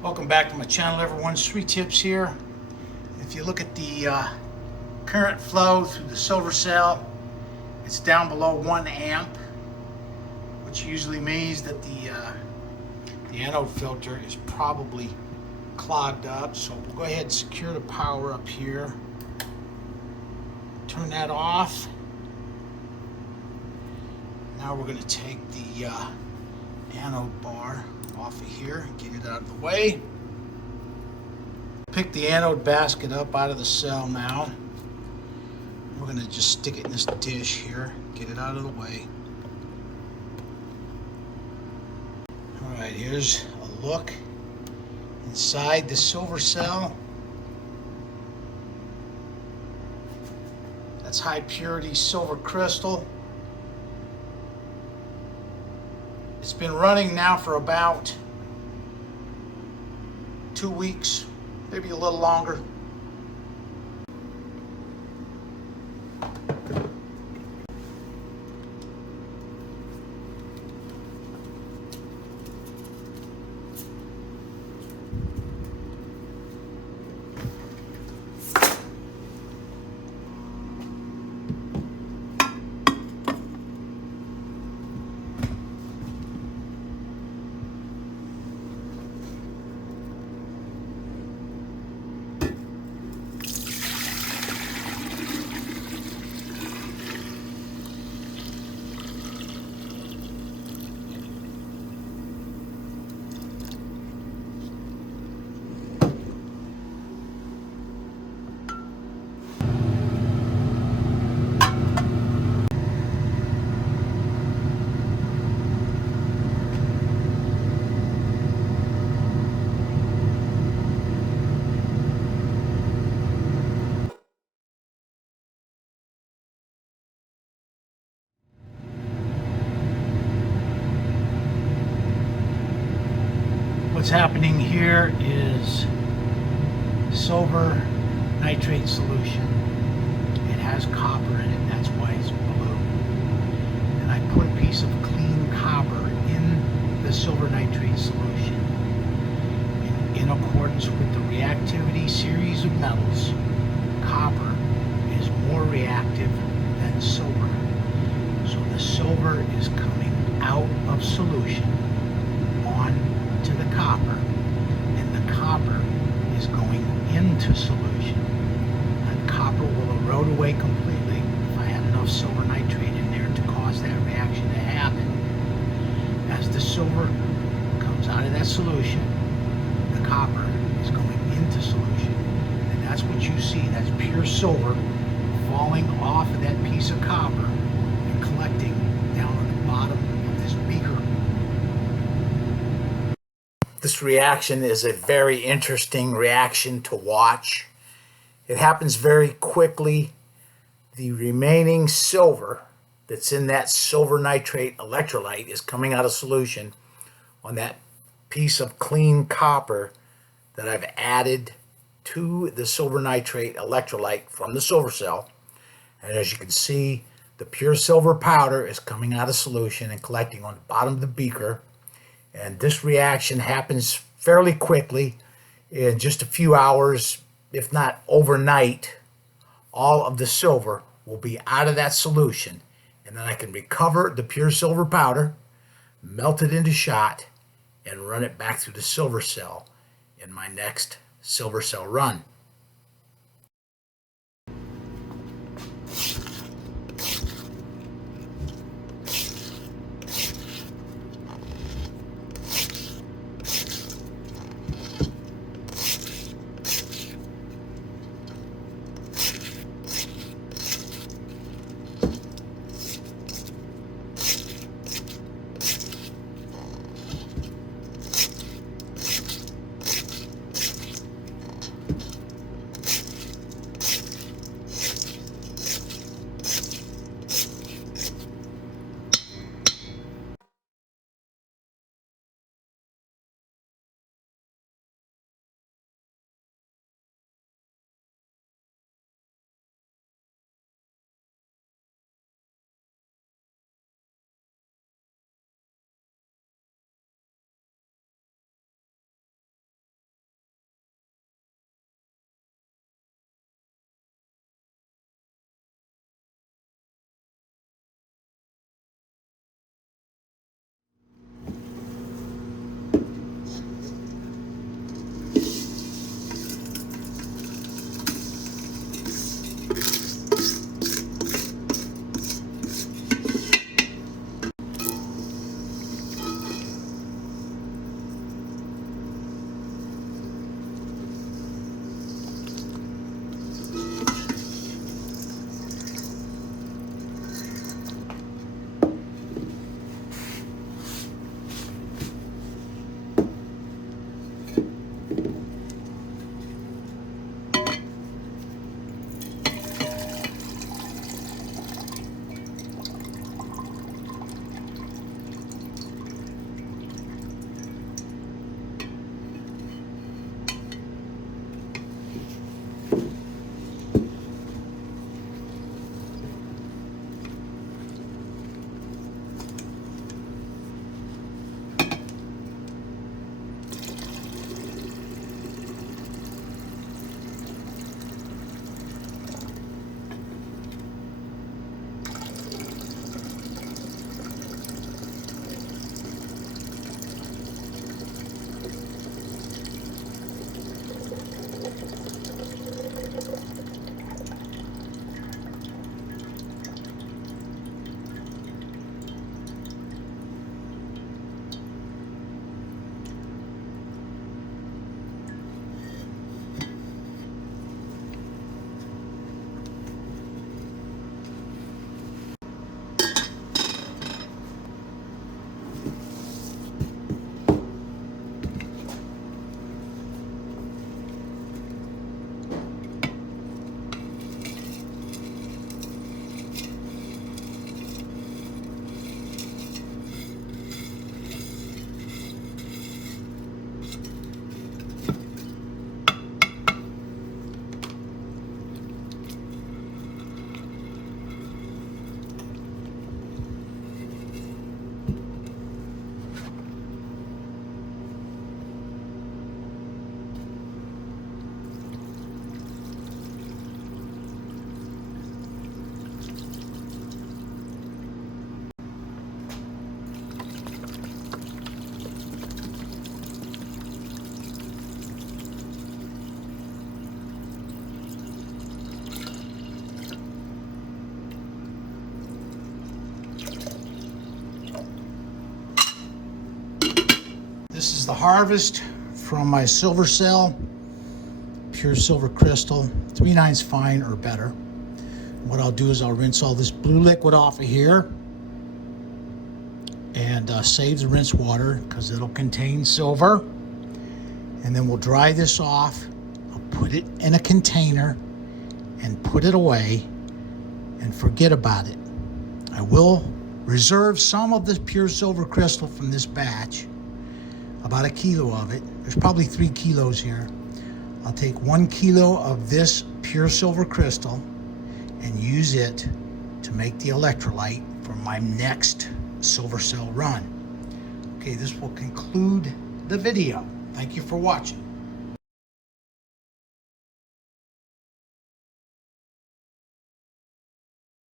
Welcome back to my channel, everyone. Sweet Tips here. If you look at the current flow through the silver cell, it's down below 1 amp, which usually means that the anode filter is probably clogged up. So we'll go ahead and secure the power up here. Turn that off. Now we're going to take the anode bar off of here and get it out of the way. Pick the anode basket up out of the cell now. We're going to just stick it in this dish here, get it out of the way. Alright, here's a look inside the silver cell. That's high purity silver crystal. It's been running now for about 2 weeks, maybe a little longer. What's happening here is silver nitrate solution. It has copper in it, that's why it's blue. And I put a piece of clean copper in the silver nitrate solution. In accordance with the reactivity series of metals, copper is more reactive than silver. So the silver is coming out of solution on to the copper, and the copper is going into solution. That copper will erode away completely if I had enough silver nitrate in there to cause that reaction to happen. As the silver comes out of that solution, the copper is going into solution, and that's what you see. That's pure silver falling off of that piece of copper and collecting down on the bottom of this beaker. This reaction is a very interesting reaction to watch. It happens very quickly. The remaining silver that's in that silver nitrate electrolyte is coming out of solution on that piece of clean copper that I've added to the silver nitrate electrolyte from the silver cell. And as you can see, the pure silver powder is coming out of solution and collecting on the bottom of the beaker. And this reaction happens fairly quickly. In just a few hours, if not overnight, all of the silver will be out of that solution. And then I can recover the pure silver powder, melt it into shot, and run it back through the silver cell in my next silver cell run. This is the harvest from my silver cell, pure silver crystal, 3/9 fine or better. What I'll do is I'll rinse all this blue liquid off of here and save the rinse water because it'll contain silver. And then we'll dry this off. I'll put it in a container and put it away and forget about it. I will reserve some of this pure silver crystal from this batch, about 1 kilo of it. There's probably 3 kilos here. I'll take 1 kilo of this pure silver crystal and use it to make the electrolyte for my next silver cell run. Okay, this will conclude the video. Thank you for watching.